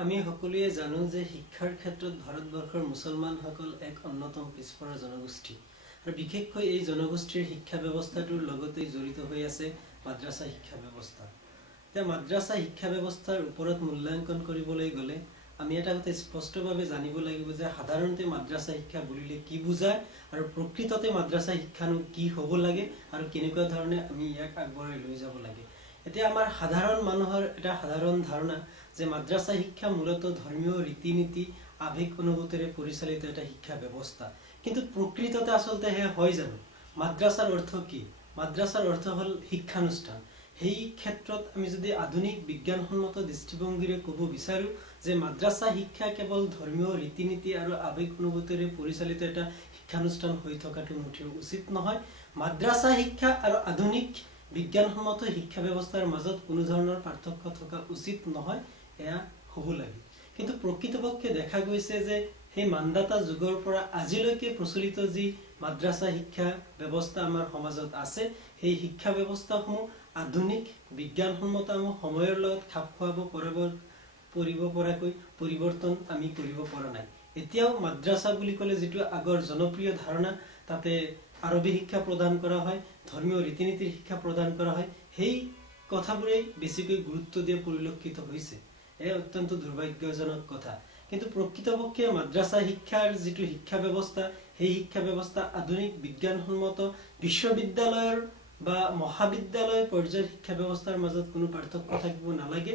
আমি সকলোৱে জানো যে শিক্ষাৰ ক্ষেত্ৰত ভাৰতবৰ্ষৰ মুছলমানসকল এক অন্যতম পিছপৰা জনগোষ্ঠী আৰু বিশেষকৈ এই জনগোষ্ঠীৰ শিক্ষা ব্যৱস্থাটোৰ লগতে জড়িত হৈ আছে মাদ্ৰাসা শিক্ষা ব্যৱস্থা। তে মাদ্ৰাসা শিক্ষা ব্যৱস্থাৰ ওপৰত মূল্যাঙ্কন কৰিবলৈ গলে আমি এটা কথা স্পষ্টভাৱে জানিব লাগিব যে সাধাৰণতে মাদ্ৰাসা শিক্ষা বুলিলে কি বুজায় আৰু প্ৰকৃততে মাদ্ৰাসা শিক্ষানো কি হ'ব লাগে আৰু কেনেকুৱা ধৰণে আমি ইয়াক আগবঢ়াই লৈ যাব লাগে। এতিয়া আমাৰ সাধাৰণ মানুহৰ এটা সাধাৰণ ধাৰণা যে মাদ্ৰাসা শিক্ষা মূলত ধৰ্মীয় ৰীতি-নীতি আবেগ অনুভূতিৰে পৰিচালিত এটা শিক্ষা ব্যৱস্থা, কিন্তু প্ৰকৃততে আসলতে হে হয় জানো? মাদ্ৰাসাৰ অৰ্থ কি? মাদ্ৰাসাৰ অৰ্থ হল শিক্ষানুষ্ঠান। সেই ক্ষেত্ৰত আমি যদি আধুনিক বিজ্ঞানসন্মত দৃষ্টিভংগীৰে ক'ব বিচাৰো যে মাদ্ৰাসা শিক্ষা কেৱল ধৰ্মীয় ৰীতি-নীতি আৰু আবেগ অনুভূতিৰে পৰিচালিত এটা শিক্ষানুষ্ঠান হৈ থকাটো মুঠেও উচিত নহয়। মাদ্ৰাসা শিক্ষা আৰু আধুনিক বিজ্ঞানসন্মত শিক্ষা ব্যৱস্থাৰ মাজত কোনো ধৰণৰ পাৰ্থক্য থকা উচিত নহয়, এয়া হ'ব লাগে। কিন্তু প্ৰকৃতপক্ষে দেখা গৈছে যে সেই মানদাতা যুগৰ পৰা আজিলৈকে প্ৰচলিত যি মাদ্ৰাসা শিক্ষা ব্যৱস্থা আমাৰ সমাজত আছে, সেই শিক্ষা ব্যৱস্থাসমূহ আধুনিক বিজ্ঞানসন্মত সময়ৰ লগত খাপ খুৱাব পৰিব পৰাকৈ পৰিৱৰ্তন আমি কৰিব পৰা নাই। এতিয়াও মাদ্ৰাসা বুলি ক'লে যিটো আগৰ জনপ্ৰিয় ধাৰণা, তাতে আৰবী শিক্ষা প্ৰদান কৰা হয়, ধৰ্মীয় ৰীতি-নীতিৰ শিক্ষা প্ৰদান কৰা হয়, সেই কথাবোৰেই বেছিকৈ গুৰুত্ব দিয়া পৰিলক্ষিত হৈছে। এয়া অত্যন্ত দুৰ্ভাগ্যজনক কথা। কিন্তু প্ৰকৃতপক্ষে মাদ্ৰাসা শিক্ষাৰ যিটো শিক্ষা ব্যৱস্থা, সেই শিক্ষা ব্যৱস্থা আধুনিক বিজ্ঞানসন্মত বিশ্ববিদ্যালয়ৰ বা মহাবিদ্যালয় পৰ্যায়ৰ শিক্ষা ব্যৱস্থাৰ মাজত কোনো পাৰ্থক্য থাকিব নালাগে।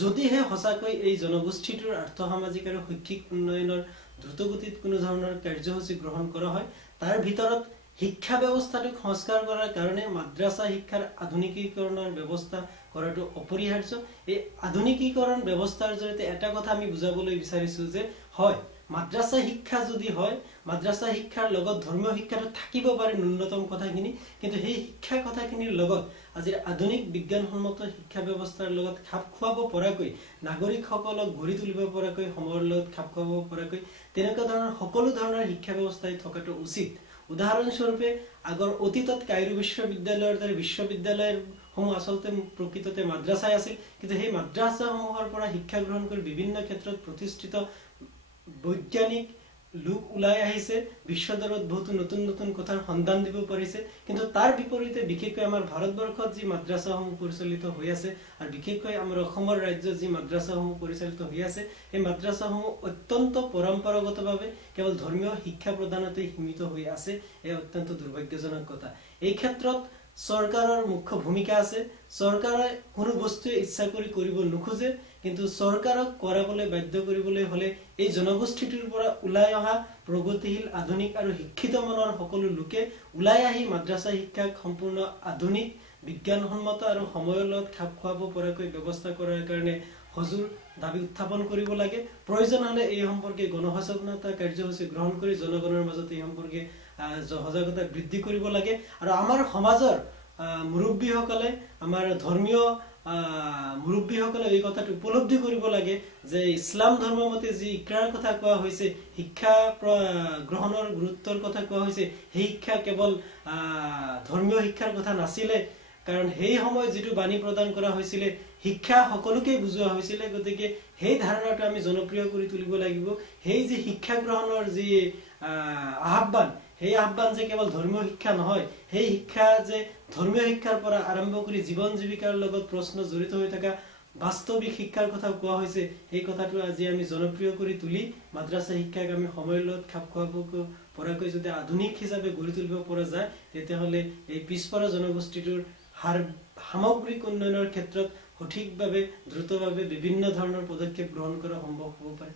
যদিহে সঁচাকৈ এই জনগোষ্ঠীটোৰ আৰ্থ-সামাজিক আৰু শৈক্ষিক উন্নয়নৰ দ্ৰুতগতিত কোনো ধৰণৰ কাৰ্যসূচী গ্ৰহণ কৰা হয়, তাৰ ভিতৰত শিক্ষা ব্যৱস্থাটোক সংস্কাৰ কৰাৰ কাৰণে মাদ্ৰাসা শিক্ষাৰ আধুনিকীকৰণৰ ব্যৱস্থা কৰাটো অপৰিহাৰ্য। এই আধুনিকীকৰণ ব্যৱস্থাৰ জৰিয়তে এটা কথা আমি বুজাবলৈ বিচাৰিছো যে হয়, মাদ্ৰাসা শিক্ষা যদি হয়, মাদ্ৰাসা শিক্ষাৰ লগত ধৰ্মীয় শিক্ষাটো থাকিব পাৰে ন্যূনতম কথাখিনি, কিন্তু সেই শিক্ষা কথাখিনিৰ লগত আজিৰ আধুনিক বিজ্ঞানসন্মত শিক্ষা ব্যৱস্থাৰ লগত খাপ খুৱাব পৰাকৈ, নাগৰিকসকলক গঢ়ি তুলিব পৰাকৈ, সময়ৰ লগত খাপ খুৱাব পৰাকৈ তেনেকুৱা ধৰণৰ সকলো ধৰণৰ শিক্ষা ব্যৱস্থাই থকাটো উচিত। উদাহৰণস্বৰূপে আগৰ অতীতত কায়ৰো বিশ্ববিদ্যালয়ৰ দৰে বিশ্ববিদ্যালয়সমূহ আচলতে প্ৰকৃততে মাদ্ৰাসাই আছিল, কিন্তু সেই মাদ্ৰাসাসমূহৰ পৰা শিক্ষা গ্ৰহণ কৰি বিভিন্ন ক্ষেত্ৰত প্ৰতিষ্ঠিত বৈজ্ঞানিক লোক ওলাই আহিছে, বিশ্বদৰত বহুতো নতুন নতুন কথাৰ সন্ধান দিব পাৰিছে। কিন্তু তাৰ বিপৰীতে বিশেষকৈ আমাৰ ভাৰতবৰ্ষত যি মাদ্ৰাসাসমূহ পৰিচালিত হৈ আছে আৰু বিশেষকৈ আমাৰ অসমৰ ৰাজ্যত যি মাদ্ৰাসাসমূহ পৰিচালিত হৈ আছে, এই মাদ্ৰাসাসমূহ অত্যন্ত পৰম্পৰাগতভাৱে কেৱল ধৰ্মীয় শিক্ষা প্ৰদানতে সীমিত হৈ আছে। এয়া অত্যন্ত দুৰ্ভাগ্যজনক কথা। এই ক্ষেত্ৰত চৰকাৰৰ মুখ্য ভূমিকা আছে। চৰকাৰে কোনো বস্তুৱে ইচ্ছা কৰি কৰিব নোখোজে, কিন্তু চৰকাৰক কৰাবলৈ বাধ্য কৰিবলৈ হলে এই জনগোষ্ঠীটোৰ পৰা ওলাই অহা প্ৰগতিশীল আধুনিক আৰু শিক্ষিত মনৰ সকলো লোকে ওলাই আহি মাদ্ৰাসা শিক্ষাক সম্পূৰ্ণ আধুনিক বিজ্ঞানসন্মত আৰু সময়ৰ লগত খাপ খুৱাব পৰাকৈ ব্যৱস্থা কৰাৰ কাৰণে হজুৰ দাবী উত্থাপন কৰিব লাগে। প্ৰয়োজন হলে এই সম্পৰ্কে গণসচেতনতা কাৰ্যসূচী গ্ৰহণ কৰি জনগণৰ মাজত এই সম্পৰ্কে সজাগতা বৃদ্ধি কৰিব লাগে। আৰু আমাৰ সমাজৰ মুৰব্বীসকলে, আমাৰ ধৰ্মীয় মুৰব্বীসকলে এই কথাটো উপলব্ধি কৰিব লাগে যে ইছলাম ধৰ্মৰ মতে যি ইকৰাৰ কথা কোৱা হৈছে, শিক্ষা গ্ৰহণৰ গুৰুত্বৰ কথা কোৱা হৈছে, সেই শিক্ষা কেৱল ধৰ্মীয় শিক্ষাৰ কথা নাছিলে, কাৰণ সেই সময়ত যিটো বাণী প্ৰদান কৰা হৈছিলে শিক্ষা সকলোকে বুজোৱা হৈছিলে। গতিকে সেই ধাৰণাটো আমি জনপ্ৰিয় কৰি তুলিব লাগিব। সেই যে শিক্ষা গ্ৰহণৰ যি আহ্বান, সেই আহ্বান যে কেৱল ধৰ্মীয় শিক্ষা নহয়, সেই শিক্ষা যে ধৰ্মীয় শিক্ষাৰ পৰা আৰম্ভ কৰি জীৱন জীৱিকাৰ লগত প্ৰশ্ন জড়িত হৈ থকা বাস্তৱিক শিক্ষাৰ কথা কোৱা হৈছে, সেই কথাটো আজি আমি জনপ্ৰিয় কৰি তুলি মাদ্ৰাসা শিক্ষাক আমি সময়ৰ লগত খাপ খুৱাব পৰাকৈ যদি আধুনিক হিচাপে গঢ়ি তুলিব পৰা যায়, তেতিয়াহ'লে এই পিছপৰা জনগোষ্ঠীটোৰ সামগ্ৰিক উন্নয়নৰ ক্ষেত্ৰত সঠিকভাৱে দ্ৰুতভাৱে বিভিন্ন ধৰণৰ পদক্ষেপ গ্ৰহণ কৰা সম্ভৱ হ'ব পাৰে।